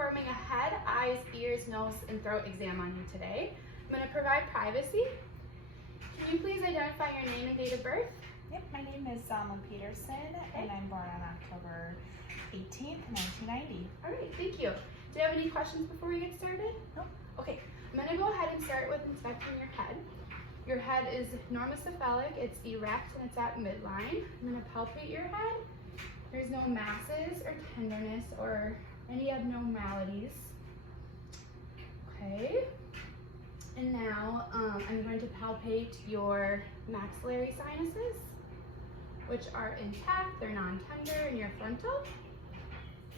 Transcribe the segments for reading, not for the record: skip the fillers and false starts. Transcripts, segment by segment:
performing a head, eyes, ears, nose, and throat exam on you today. I'm going to provide privacy. Can you please identify your name and date of birth? Yep, my name is Zalma Peterson, and I'm born on October 18th, 1990. All right, thank you. Do you have any questions before we get started? No. Okay, I'm going to go ahead and start with inspecting your head. Your head is normocephalic, it's erect, and it's at midline. I'm going to palpate your head. There's no masses or tenderness or any abnormalities. Okay. And now I'm going to palpate your maxillary sinuses, which are intact, they're non-tender, and your frontal,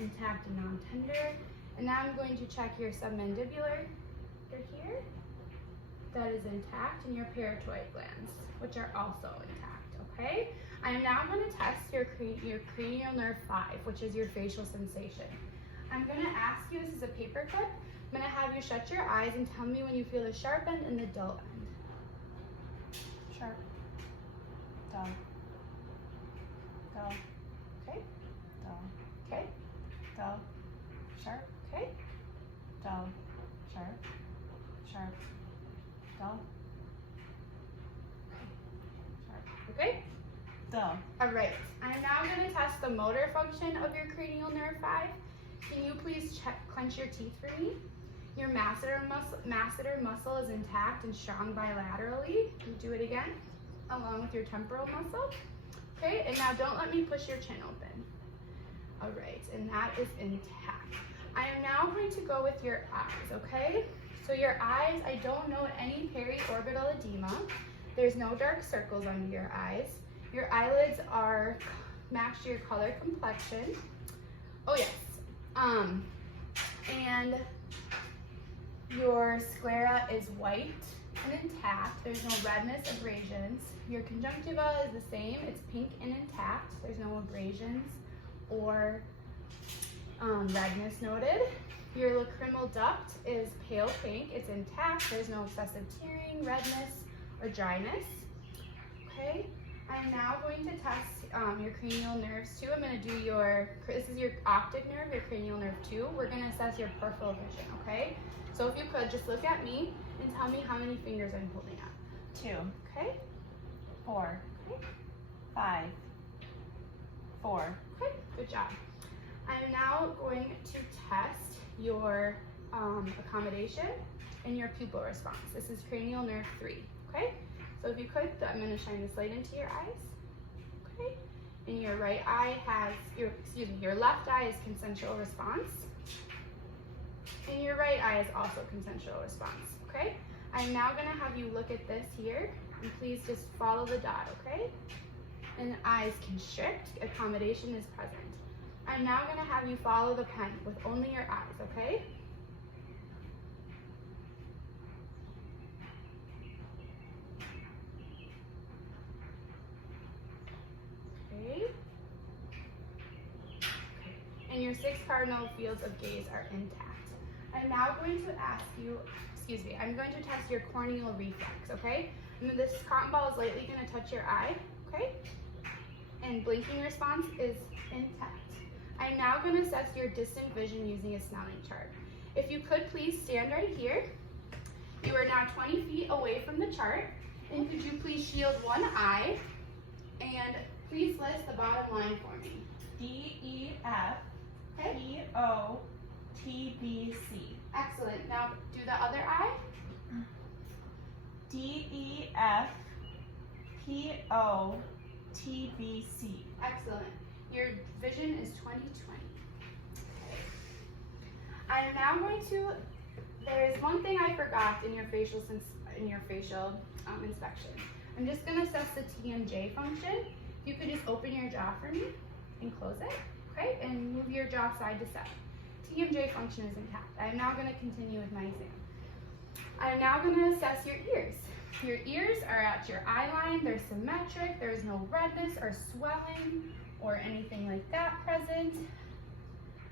intact and non-tender. And now I'm going to check your submandibular here, that is intact, and your parotoid glands, which are also intact, okay? I am now going to test your cranial nerve 5, which is your facial sensation. I'm going to ask you, this is a paper clip, I'm going to have you shut your eyes and tell me when you feel the sharp end and the dull end. Sharp, dull, dull, Okay, dull, okay, dull, sharp, okay, dull, sharp, sharp, dull, sharp, okay. dull. All right, I'm now going to test the motor function of your cranial nerve 5. Can you please clench your teeth for me? Your masseter muscle is intact and strong bilaterally. You do it again, along with your temporal muscle. Okay, and now don't let me push your chin open. All right, and that is intact. I am now going to go with your eyes, okay? So your eyes, I don't note any periorbital edema. There's no dark circles under your eyes. Your eyelids are matched to your color complexion. Oh yes, and your sclera is white and intact. There's no redness, abrasions. Your conjunctiva is the same. It's pink and intact. There's no abrasions or redness noted. Your lacrimal duct is pale pink. It's intact. There's no excessive tearing, redness, or dryness. Okay. I'm now going to test your cranial nerves too. I'm going to do this is your optic nerve, your cranial nerve 2. We're going to assess your peripheral vision, okay? So if you could, just look at me and tell me how many fingers I'm holding up. 2, Okay? 4, Okay. 5, 4. Okay, good job. I'm now going to test your accommodation and your pupil response. This is cranial nerve 3, okay? So if you could, I'm going to shine this light into your eyes, okay? And your right eye has, your left eye is consensual response. And your right eye is also consensual response, okay? I'm now going to have you look at this here, and please just follow the dot, okay? And eyes constrict, accommodation is present. I'm now going to have you follow the pen with only your eyes, okay? Okay. And your 6 cardinal fields of gaze are intact. I'm now going to ask you, I'm going to test your corneal reflex, okay? And this cotton ball is lightly going to touch your eye, okay? And blinking response is intact. I'm now going to assess your distant vision using a Snelling chart. If you could please stand right here. You are now 20 feet away from the chart. And could you please shield one eye? And please list the bottom line for me. D-E-F, Okay. P-O-T-B-C. Excellent. Now do the other eye. D-E-F, P-O-T-B-C. Excellent. Your vision is 20/20. I am now going to, there's one thing I forgot in your facial inspection. I'm just going to assess the TMJ function. If you could just open your jaw for me and close it, okay? And move your jaw side to side. TMJ function is intact. I'm now going to continue with my exam. I'm now going to assess your ears. Your ears are at your eye line. They're symmetric. There's no redness or swelling or anything like that present.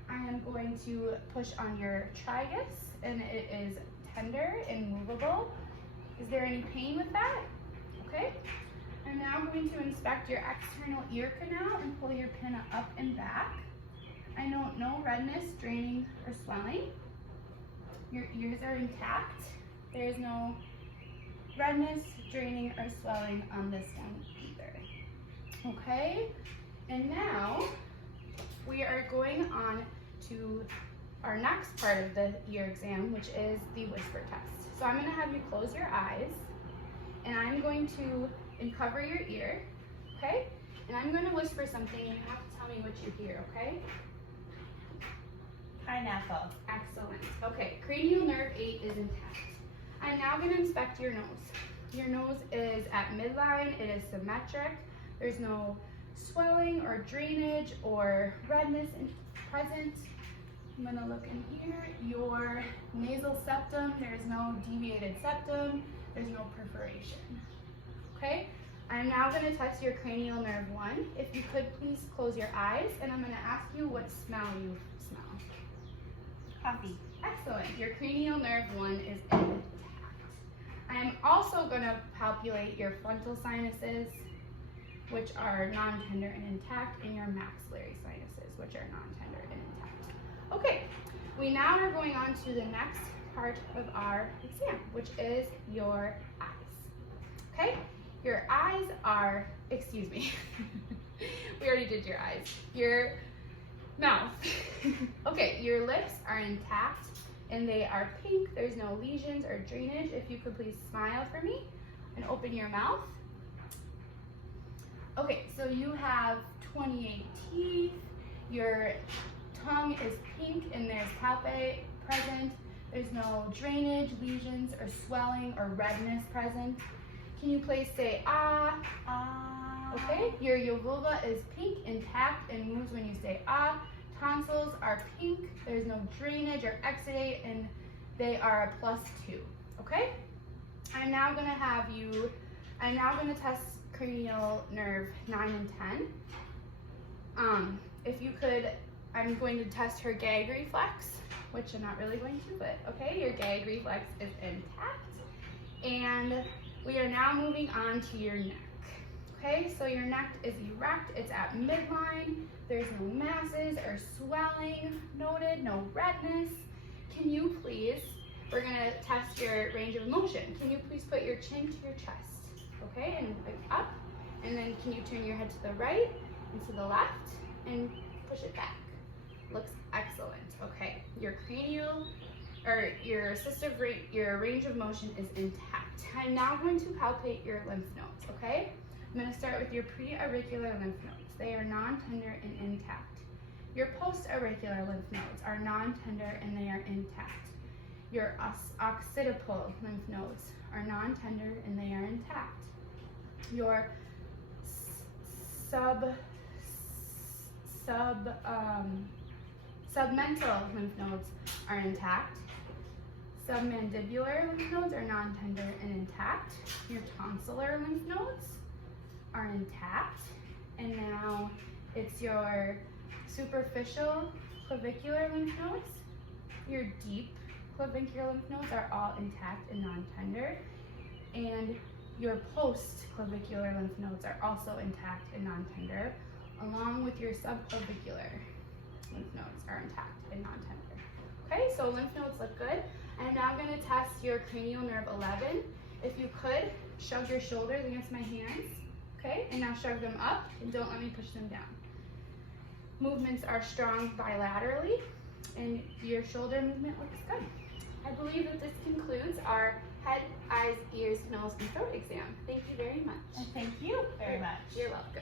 I am going to push on your tragus, and it is tender and movable. Is there any pain with that? Okay. I'm now going to inspect your external ear canal and pull your pin up and back. I note no redness, draining, or swelling. Your ears are intact. There's no redness, draining, or swelling on this one either. Okay, and now we are going on to our next part of the ear exam, which is the whisper test. So I'm going to have you close your eyes, and I'm going to uncover your ear, okay? And I'm going to whisper something, and you have to tell me what you hear, okay? Pineapple. Excellent. Okay, cranial nerve 8 is intact. I'm now going to inspect your nose. Your nose is at midline, it is symmetric. There's no swelling or drainage or redness present. I'm going to look in here. Your nasal septum, there's no deviated septum, there's no perforation. Okay, I'm now going to test your cranial nerve 1. If you could please close your eyes, and I'm going to ask you what smell you smell. Coffee. Excellent. Your cranial nerve 1 is intact. I am also going to palpate your frontal sinuses, which are non-tender and intact, and your maxillary sinuses, which are non-tender and intact. Okay, we now are going on to the next part of our exam, which is your eyes. Okay, your eyes are, excuse me, we already did your eyes. Your mouth. Okay, your lips are intact and they are pink. There's no lesions or drainage. If you could please smile for me and open your mouth. Okay, so you have 28 teeth. Your tongue is pink and there's palpate present. There's no drainage, lesions, or swelling or redness present. Can you please say ah? Ah. Okay, your uvula is pink, intact, and moves when you say ah. Tonsils are pink, there's no drainage or exudate, and they are a +2, okay? I'm now gonna test cranial nerve 9 and 10. If you could, I'm going to test her gag reflex, which I'm not really going to, but okay, your gag reflex is intact. And we are now moving on to your neck. Okay, so your neck is erect, it's at midline, there's no masses or swelling noted, no redness. Can you please, we're gonna test your range of motion. Can you please put your chin to your chest, okay, and like up, and then can you turn your head to the right and to the left and push it back? Looks excellent. Okay, your cranial, or your your range of motion is intact. I'm now going to palpate your lymph nodes, okay? I'm going to start with your pre-auricular lymph nodes. They are non-tender and intact. Your post-auricular lymph nodes are non-tender and they are intact. Your occipital lymph nodes are non-tender and they are intact. Your submental lymph nodes are intact. Submandibular lymph nodes are non-tender and intact. Your tonsillar lymph nodes are intact. And now it's your superficial clavicular lymph nodes. Your deep clavicular lymph nodes are all intact and non-tender. And your post-clavicular lymph nodes are also intact and non-tender, along with your subclavicular lymph nodes are intact and non-tender. Okay, so lymph nodes look good. I'm now going to test your cranial nerve 11. If you could, shrug your shoulders against my hands. Okay, and now shrug them up and don't let me push them down. Movements are strong bilaterally and your shoulder movement looks good. I believe that this concludes our head, eyes, ears, nose, and throat exam. Thank you very much. And thank you very much. You're welcome.